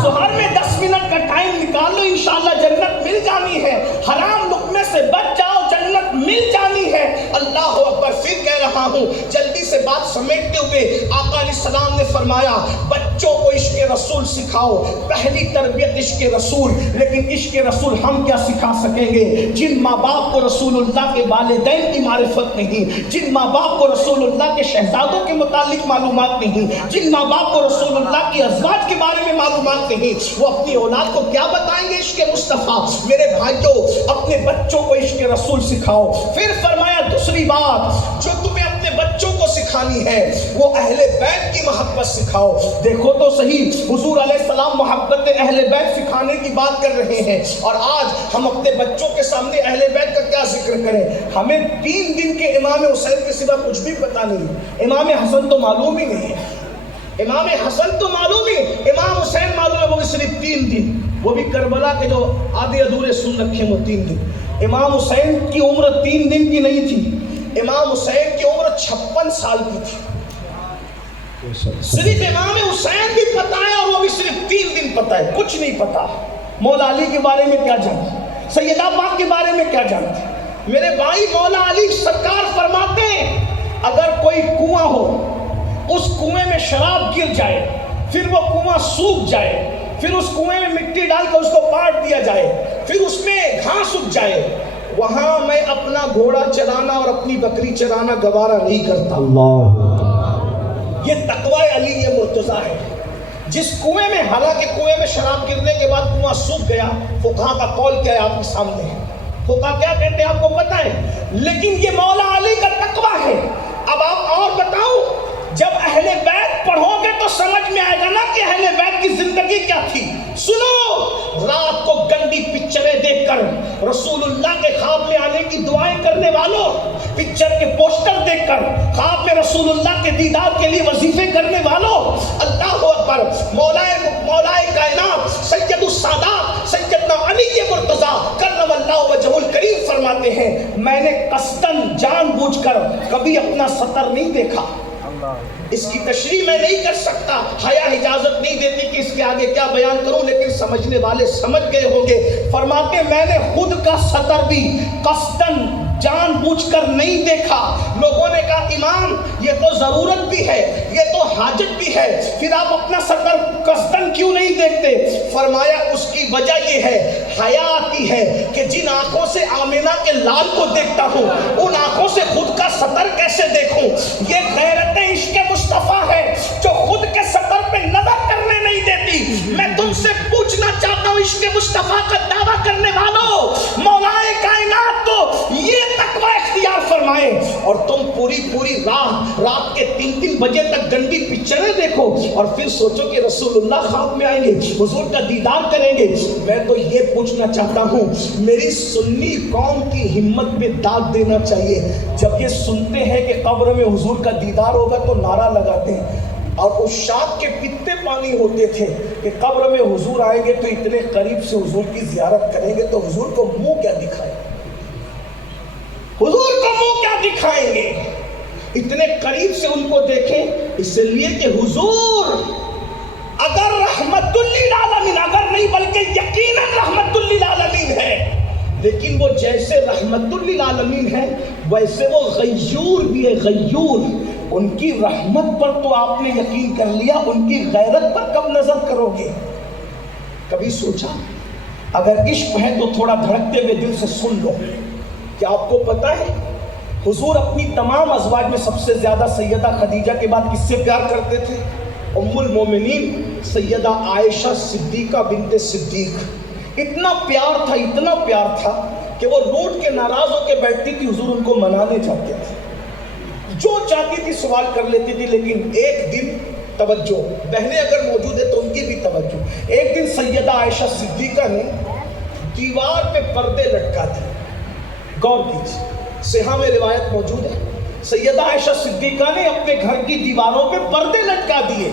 سحر میں 10 منٹ کا ٹائم نکال لو انشاءاللہ جنت مل جانی ہے۔ حرام لقمے سے بچ جاؤ جنت مل جانی ہے۔ اللہ اکبر، پھر کہہ رہا ہوں جلدی سے بات سمیٹتے ہوئے، آقا علیہ السلام نے فرمایا بچوں کو عشق رسول سکھاؤ، پہلی تربیت عشق رسول۔ لیکن عشق رسول ہم کیا سکھا سکیں گے جن ماں باپ کو رسول اللہ کے والدین کی معرفت نہیں، جن ماں باپ کو رسول اللہ کے شہزادوں کے متعلق معلومات نہیں، جن ماں باپ کو رسول اللہ کی ازواج کے بارے میں معلومات نہیں، وہ اپنی اولاد کو کیا بتائیں گے عشق مصطفیٰ؟ میرے بھائیوں، اپنے بچوں کو عشق رسول سکھاؤ۔ پھر فرمایا دوسری بات جو تمہیں اپنے بچوں کو سکھانی ہے وہ اہل بیت کی محبت سکھاؤ۔ دیکھو تو صحیح، حضور علیہ السلام محبت اہل بیت سکھانے کی بات کر رہے ہیں، اور آج ہم اپنے بچوں کے سامنے اہل بیت کا کیا ذکر کریں؟ ہمیں 3 دن کے امام حسین کے سوا کچھ بھی پتہ نہیں، امام حسن تو معلوم ہی نہیں ہے، امام حسن تو معلوم ہی، امام حسین معلوم ہے وہ بھی صرف 3 دن، وہ بھی کربلا کے جو آدھے ادھورے سن رکھے وہ 3 دن۔ امام حسین کی عمر 3 دن کی نہیں تھی، امام حسین کی عمر 56 سال کی تھی۔ صرف امام حسین بھی پتہ ہے اور وہ بھی صرف 3 دن پتہ ہے، کچھ نہیں پتہ۔ مولا علی کے بارے میں کیا جانتے, سیدہ پاک کے بارے میں کیا جانتے. میرے بھائی مولا علی سرکار فرماتے ہیں اگر کوئی کنواں ہو, اس کنویں میں شراب گر جائے, پھر وہ کنواں سوکھ جائے, پھر اس کنویں میں مٹی ڈال کر اس کو پاٹ دیا جائے, پھر اس میں گھاس اگ جائے, وہاں میں اپنا گھوڑا چلانا اور اپنی بکری چرانا گوارا نہیں کرتا. یہ تقوی علی یہ مرتضیٰ ہے. جس کنویں میں, حالانکہ کنویں میں شراب گرنے کے بعد کنواں سوکھ گیا, فقہا کا قول کیا ہے آپ کے سامنے ہے, فقہا کیا کہتے ہیں آپ کو پتہ ہے, لیکن یہ مولا علی کا تقوی ہے. اب آپ اور بتاؤ, جب اہل بیت پڑھو گے تو سمجھ میں آئے گا نا کہ اہل بیت کی زندگی کیا تھی. سنو, رات کو گندی پکچریں دیکھ کر رسول اللہ کے خواب میں آنے کی دعائیں کرنے والوں, پکچر کے پوسٹر دیکھ کر خواب میں رسول اللہ کے دیدار کے لیے وظیفے کرنے والوں, اللہ اکبر, مولا کائنات سید السادات سیدنا علی مرتضیٰ کرم اللہ وجہہ الکریم فرماتے ہیں میں نے قصداً جان بوجھ کر کبھی اپنا سطر نہیں دیکھا. اس کی تشریح میں نہیں کر سکتا, حیا اجازت نہیں دیتی کہ اس کے آگے کیا بیان کروں, لیکن سمجھنے والے سمجھ گئے ہوں گے. فرماتے میں نے خود کا سطر بھی قصداً جان بوجھ کر نہیں دیکھا. لوگوں نے کہا امام یہ تو ضرورت بھی ہے, یہ تو حاجت بھی ہے, پھر آپ اپنا سطر قصداً کیوں نہیں دیکھتے؟ فرمایا اس کی وجہ یہ ہے, حیا آتی ہے کہ جن آنکھوں سے آمینہ کے لال کو دیکھتا ہوں ان آنکھوں سے خود کا سطر کیسے دیکھوں. یہ غیرت عشق مصطفیٰ ہے جو خود کے سطر پہ نظر کرنے نہیں دیتی. میں تم سے پوچھنا چاہتا ہوں عشق مصطفیٰ کا دعویٰ کرنے والوں, مولا کائنات تو یہ تقوی اختیار فرمائے اور تم پوری رات کے 3 بجے تک گندی پکچریں دیکھو اور پھر سوچو کہ رسول اللہ خواب میں آئیں گے, حضور کا دیدار کریں گے. میں تو یہ پوچھنا چاہتا ہوں, میری سنی قوم کی ہمت پہ داغ دینا چاہیے. جب یہ سنتے ہیں کہ قبر میں حضور کا دیدار ہوگا تو نعرہ لگاتے ہیں, اور اس شاخ کے پتے پانی ہوتے تھے کہ قبر میں حضور آئیں گے تو اتنے قریب سے حضور کی زیارت کریں گے تو حضور کو منہ کیا دکھائیں گے, حضور کو منہ کیا دکھائیں گے. اتنے قریب سے ان کو دیکھیں اس لیے کہ حضور اگر رحمت للعالمین, اگر نہیں بلکہ یقیناً رحمت للعالمین ہے, لیکن وہ جیسے رحمت للعالمین ہے ویسے وہ غیور بھی ہے. غیور, ان کی رحمت پر تو آپ نے یقین کر لیا, ان کی غیرت پر کب نظر کرو گے؟ کبھی سوچا اگر عشق ہے تو تھوڑا دھڑکتے ہوئے دل سے سن لو. کیا آپ کو پتا ہے حضور اپنی تمام ازواج میں سب سے زیادہ سیدہ خدیجہ کے بعد کس سے پیار کرتے تھے؟ ام المومنین سیدہ عائشہ صدیقہ بنت صدیق. اتنا پیار تھا کہ وہ روٹ کے ناراض ہو کے بیٹھتی تھی, حضور ان کو منانے جاتے تھے, جو چاہتی تھی سوال کر لیتی تھی. لیکن ایک دن توجہ, بہنیں اگر موجود ہے تو ان کی بھی توجہ, ایک دن سیدہ عائشہ صدیقہ نے دیوار پہ پردے لٹکا دیے. غور کیجیے, صحیح میں روایت موجود ہے, سیدہ عائشہ صدیقہ نے اپنے گھر کی دیواروں پہ پردے لٹکا دیے.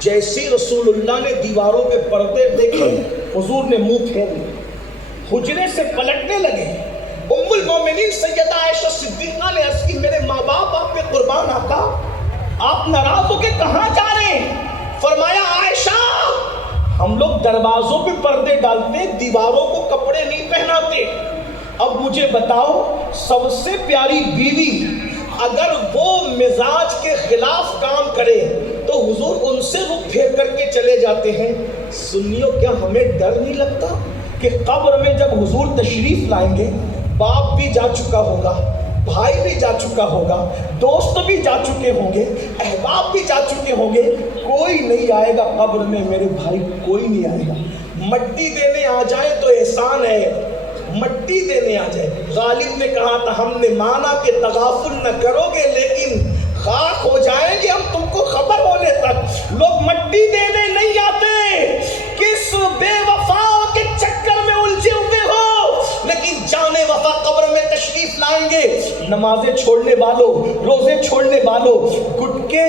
جیسی رسول اللہ نے دیواروں پہ پردے دیکھے حضور نے منہ پھیر لیا, حجرے سے پلٹنے لگے. ام المومنین سیدہ عائشہ صدیقہ نے عرض کی میرے ماں باپ آپ پہ قربان آقا, آپ ناراض ہو کے کہاں جا رہے ہیں؟ فرمایا عائشہ ہم لوگ دروازوں پہ پردے ڈالتے, دیواروں کو کپڑے نہیں پہناتے. اب مجھے بتاؤ سب سے پیاری بیوی اگر وہ مزاج کے خلاف کام کرے تو حضور ان سے رخ پھیر کر کے چلے جاتے ہیں. سنیو کیا ہمیں ڈر نہیں لگتا کہ قبر میں جب حضور تشریف لائیں گے باپ بھی جا چکا ہوگا, بھائی بھی جا چکا ہوگا, دوست بھی جا چکے ہوں گے, احباب بھی جا چکے ہوں گے, کوئی نہیں آئے گا قبر میں میرے بھائی, کوئی نہیں آئے گا. مٹی دینے آ جائے تو احسان ہے, مٹی دینے آ جائے. غالب نے کہا تھا ہم نے مانا کہ تغافل نہ کرو گے لیکن خاک ہو جائیں گے ہم تم کو خبر ہونے تک. لوگ مٹی دینے نہیں آتے, کس بے وفاؤں کے چکر میں الجھے ہوئے ہو, لیکن جانے وفا قبر میں تشریف لائیں گے. نمازیں چھوڑنے والوں, روزے چھوڑنے والوں, گٹکے,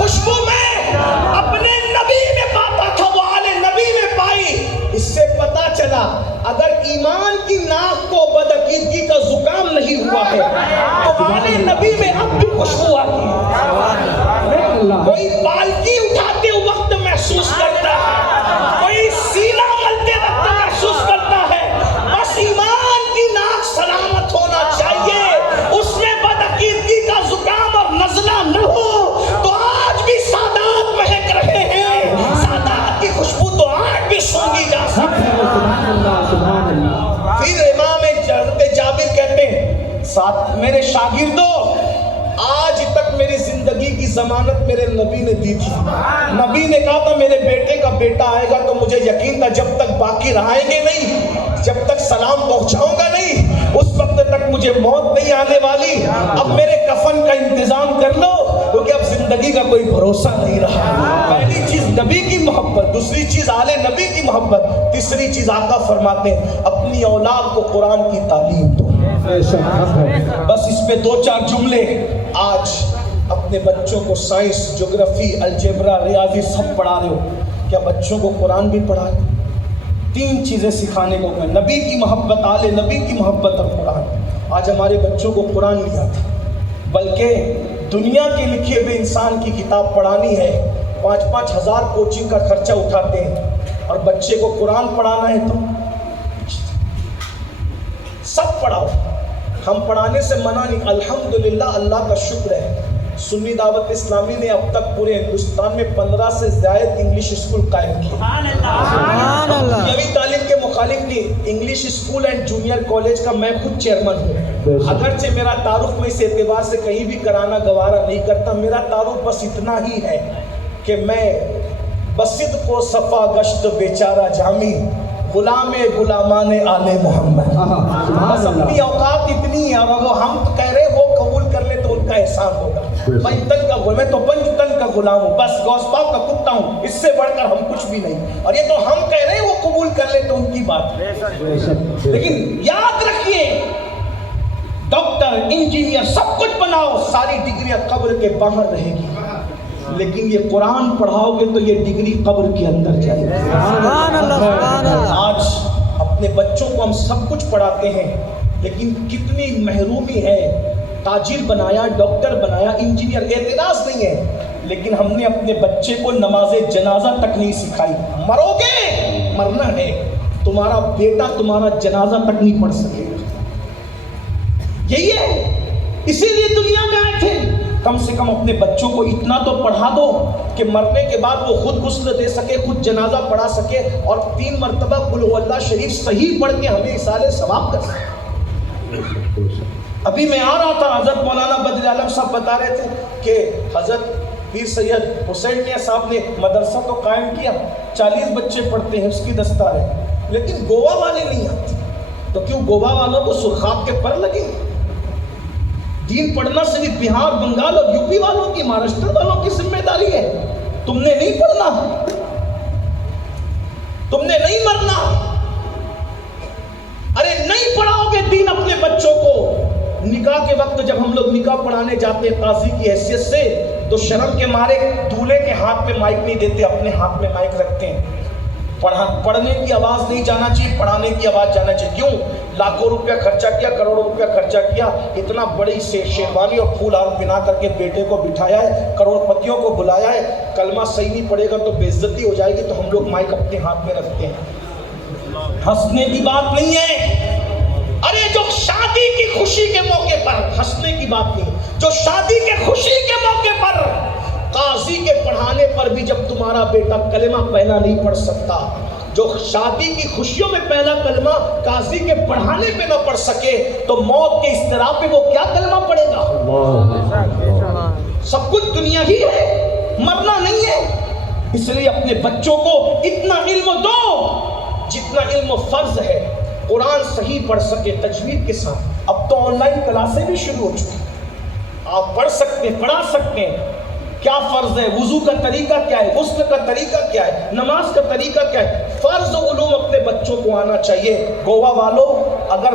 خوشبو میں اپنے نبی میں پاتا تھا وہ آل نبی میں پائی۔ اس سے پتا چلا اگر ایمان کی ناک کو بدعقیدگی کا زکام نہیں ہوا ہے تو آل نبی میں اب بھی خوشبو آتی ہے۔ کوئی پالکی اٹھاتے وقت محسوس کرتا ہے، کوئی سینہ ملتے وقت محسوس کرتا ہے، بس ایمان کی ناک سلامت ہونا چاہیے، اس میں بدعقیدگی کا زکام اور نزلہ نہ ہو تو آج بھی سادات مہک رہے ہیں، سادات کی خوشبو تو آج بھی سونگی جا سکتی ہے۔ پھر امام حضرت جابر کہتے ہیں ساتھ میرے شاگردوں آج تک میری زندگی کی ضمانت میرے نبی نے دی تھی۔ نبی نے کہا تھا میرے بیٹے کا بیٹا آئے گا تو مجھے یقین تھا جب تک باقی رہائیں گے نہیں، جب تک سلام پہنچاؤں گا نہیں، اس وقت تک مجھے موت نہیں آنے والی۔ اب میرے کفن کا انتظام کر لو کیونکہ اب زندگی کا کوئی بھروسہ نہیں رہا۔ پہلی چیز نبی کی محبت، دوسری چیز آل نبی کی محبت، تیسری چیز آقا فرماتے ہیں اپنی اولاد کو قرآن کی تعلیم دو۔ بس اس پہ دو چار جملے، آج اپنے بچوں کو سائنس، جغرافی، الجبرا، ریاضی سب پڑھا رہے ہو، کیا بچوں کو قرآن بھی پڑھا رہے ہو؟ تین چیزیں سکھانے کو کہیں، نبی کی محبت، آل نبی کی محبت اور قرآن۔ آج ہمارے بچوں کو قرآن نہیں آتا، بلکہ دنیا کے لکھے ہوئے انسان کی کتاب پڑھانی ہے، 5-5 ہزار کوچنگ کا خرچہ اٹھاتے ہیں، اور بچے کو قرآن پڑھانا ہے تو سب پڑھاؤ، ہم پڑھانے سے منع نہیں۔ الحمدللہ اللہ کا شکر ہے سنی دعوت اسلامی نے اب تک پورے ہندوستان میں 15 سے زائد انگلش اسکول قائم کیے۔ دنیاوی تعلیم کے مخالف نہیں، English school and junior college کا میں خود چیئرمین ہوں، اگرچہ میرا تعارف میں اس اعتبار سے کہیں بھی کرانا گوارا نہیں کرتا، میرا تعارف بس اتنا ہی ہے کہ میں بصدق و صفا گشت بیچارہ جامی غلام غلامان آل محمد، بس اپنی اوقات اتنی ہے، اور اگر ہم کہہ رہے وہ قبول کر لے تو ان کا احسان ہوگا۔ میں تن کا غلام، میں تو 5 تن کا غلام ہوں، بس غوث پاک کا کتا ہوں، اس سے بڑھ کر ہم کچھ بھی نہیں، اور یہ تو ہم کہہ رہے ہیں وہ قبول کر لے تو ان کی بات ہے۔ لیکن یاد رکھیے ڈاکٹر، انجینئر سب کچھ بناؤ، ساری ڈگریاں قبر کے باہر رہے گی، لیکن یہ قرآن پڑھاؤ گے تو یہ ڈگری قبر کے اندر جائے گی۔ سبحان اللہ، سبحان اللہ۔ آج اپنے بچوں کو ہم سب کچھ پڑھاتے ہیں، لیکن کتنی محرومی ہے، تاجر بنایا، ڈاکٹر بنایا، انجینئر، اعتراض نہیں ہے، لیکن ہم نے اپنے بچے کو نماز جنازہ تک نہیں سکھائی۔ مرو گے، مرنا ہے، تمہارا بیٹا تمہارا جنازہ تک نہیں پڑھ سکے گا، یہی ہے، اسی لیے دنیا میں آئے تھے۔ کم سے کم اپنے بچوں کو اتنا تو پڑھا دو کہ مرنے کے بعد وہ خود غسل دے سکے، خود جنازہ پڑھا سکے، اور 3 مرتبہ قل هو اللہ شریف صحیح پڑھ کے ہمیں اصالہ ثواب کر سکے۔ ابھی میں آ رہا تھا، حضرت مولانا بدر عالم صاحب بتا رہے تھے کہ حضرت پیر سید حسین میاں صاحب نے مدرسہ تو قائم کیا، 40 بچے پڑھتے ہیں، اس کی دستار ہے، لیکن گوا والے نہیں آتے، تو کیوں گوا والوں کو سرخاب کے پر لگے؟ دین پڑھنا صرف بہار، بنگال اور یو پی والوں کی، مہاراشٹر والوں کی ذمہ داری ہے، تم نے نہیں پڑھنا، تم نے نہیں مرنا۔ ارے نہیں پڑھاؤ گے دین اپنے بچوں کو، نکاح کے وقت جب ہم لوگ نکاح پڑھانے جاتے ہیں قاضی کی حیثیت سے، تو شرم کے مارے دولہے کے ہاتھ میں مائک نہیں دیتے، اپنے ہاتھ میں مائک رکھتے ہیں۔ پڑھنے کی آواز نہیں جانا چاہیے، پڑھانے کی آواز جانا چاہیے۔ کیوں؟ لاکھوں روپیہ خرچہ کیا، کروڑوں روپیہ خرچہ کیا، اتنا بڑی شیروانی اور پھول ہار بنا کر کے بیٹے کو بٹھایا ہے، کروڑ پتیوں کو بلایا ہے، کلمہ صحیح نہیں پڑے گا تو بے عزتی ہو جائے گی، تو ہم لوگ مائک اپنے ہاتھ میں رکھتے ہیں۔ ہنسنے کی بات نہیں ہے، ارے جو شادی کی خوشی کے موقع پر، ہنسنے کی بات نہیں، جو شادی کے خوشی کے موقع پر، قاضی کے پڑھانے پر بھی جب تمہارا بیٹا کلمہ پہلا نہیں پڑھ سکتا، جو شادی کی خوشیوں میں پہلا کلمہ قاضی کے پڑھانے پہ نہ پڑھ سکے، تو موت کے اضطراب پہ وہ کیا کلمہ پڑھے گا؟ سب کچھ دنیا ہی ہے، مرنا نہیں ہے۔ اس لیے اپنے بچوں کو اتنا علم دو جتنا علم فرض ہے، قرآن صحیح پڑھ سکے تجوید کے ساتھ۔ اب تو آن لائن کلاسیں بھی شروع ہو چکی ہیں، آپ پڑھ سکتے ہیں، پڑھا سکتے ہیں، کیا فرض ہے، وضو کا طریقہ کیا ہے، غسل کا طریقہ کیا ہے، نماز کا طریقہ کیا ہے، فرض علوم اپنے بچوں کو آنا چاہیے۔ گوا والوں، اگر